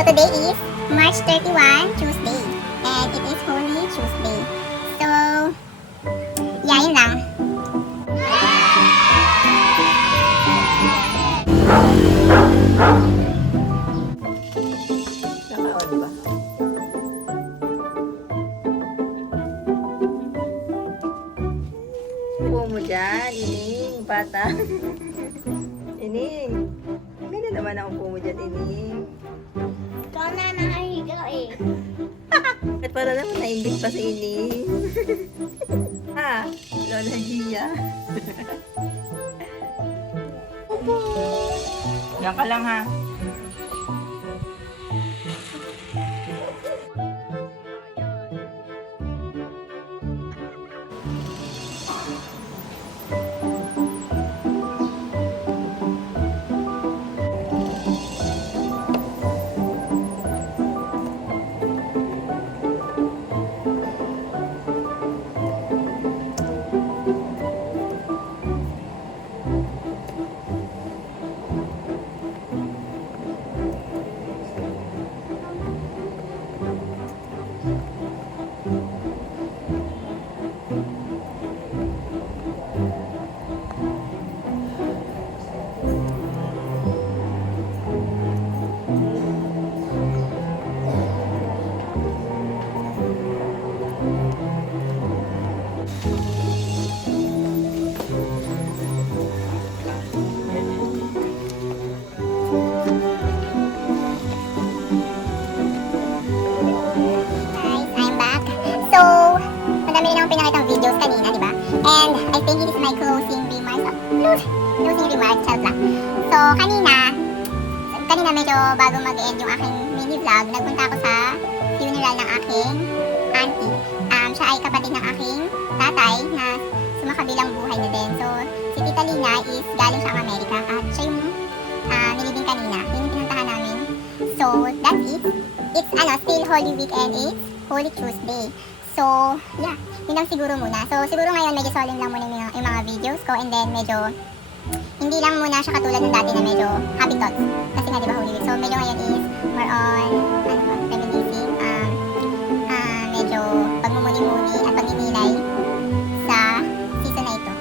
So today is March 31, Tuesday. And it is Holy Tuesday. So, yeah, yun lang. Naka-on ba? Upo mo dyan, Ining, bata. Ining. Ganda naman ang upo mo dyan, Ining. Ikaw na nakahiga eh. At para naman nainggit pa si Ining. Ha? Lola Gia. Upo. Diyan ka lang ha. So, madami rin akong pinakitang videos kanina, di ba? And I think it is my closing remarks. Closing remarks, charot lang. So, kanina medyo bago mag-end yung aking mini vlog, nagpunta ako sa funeral ng aking auntie. Siya ay kapatid ng aking tatay na sumakabilang buhay na din. So, si Tita Lina is galing siya ang Amerika at siya yung nilibing kanina. Yun yung pinuntahan namin. So, that's it. It's still Holy Week and it's Holy Tuesday. So, yeah, yun lang siguro muna. So, siguro ngayon medyo solemn lang muna yung mga videos ko and then medyo hindi lang muna siya katulad ng dati na medyo happy thoughts. Kasi nga diba Holy Week. So, medyo ngayon is more on, reminiscing, medyo pagmumuni-muni at pagninilay sa season na ito.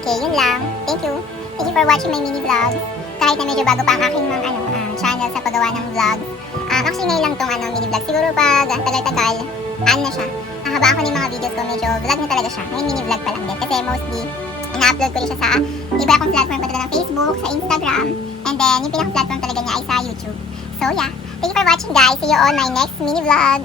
Okay, yun lang. Thank you. Thank you for watching my mini vlogs. Kahit na medyo bago pa ang aking channel sa paggawa ng vlogs. Actually, ngayon lang tong mini vlog. Siguro pag tagal-tagal, na siya. Ang haba ako ng mga videos ko, medyo vlog na talaga siya. Ngayon mini vlog pa lang din. Kasi mostly, ina-upload ko rin siya sa iba akong platform patulad ng Facebook, sa Instagram, and then yung pinaka-platform talaga niya ay sa YouTube. So yeah, thank you for watching guys. See you on my next mini vlog.